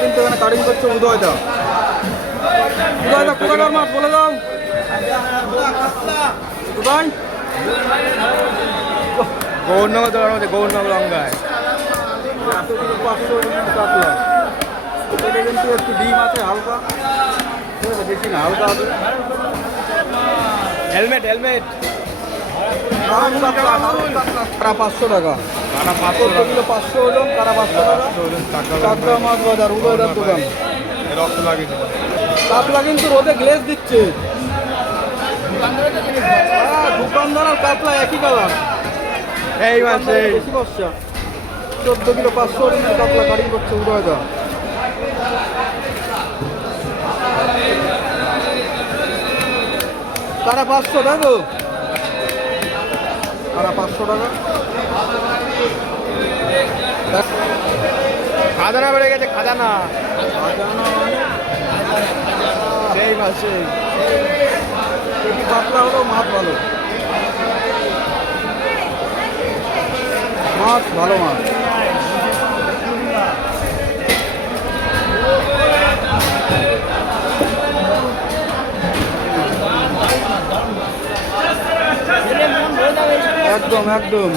কিন্তু এখানে কাটিং করছে উদয়দা। উদয়দা কোথাকার মাছ বলে দাও। উদয় গৌরনগর দেওয়ার মধ্যে গৌরনগর অঙ্গায় 500 কাতলা। এটা কিন্তু একটু ডিম আছে হালকা, ঠিক আছে, বেশি না, হালকা আছে। হেলমেট হেলমেট কারা 500 টাকা, কাটা 500 500 হলো, কারা 500 টাকা। কাতলা মাছ বাজার উদয়দার দোকান। রক্ত লাগিয়েছিল কাতলা কিন্তু রোদে গ্লেজ দিচ্ছে। দোকানদার আর কাতলা একই কালার। এই মাসে বেশি বর্ষা 14 কিলো 500 ওজনের কাতলা কাটিং করছে উদয়দা। তারা 500 টাকা, তারা 500 টাকা। খাজানা বেড়ে গেছে, খাজানা সেই মাসে পাতলা হলো মাছ ভালো, মাছ ভালো মাছ। একদম একদম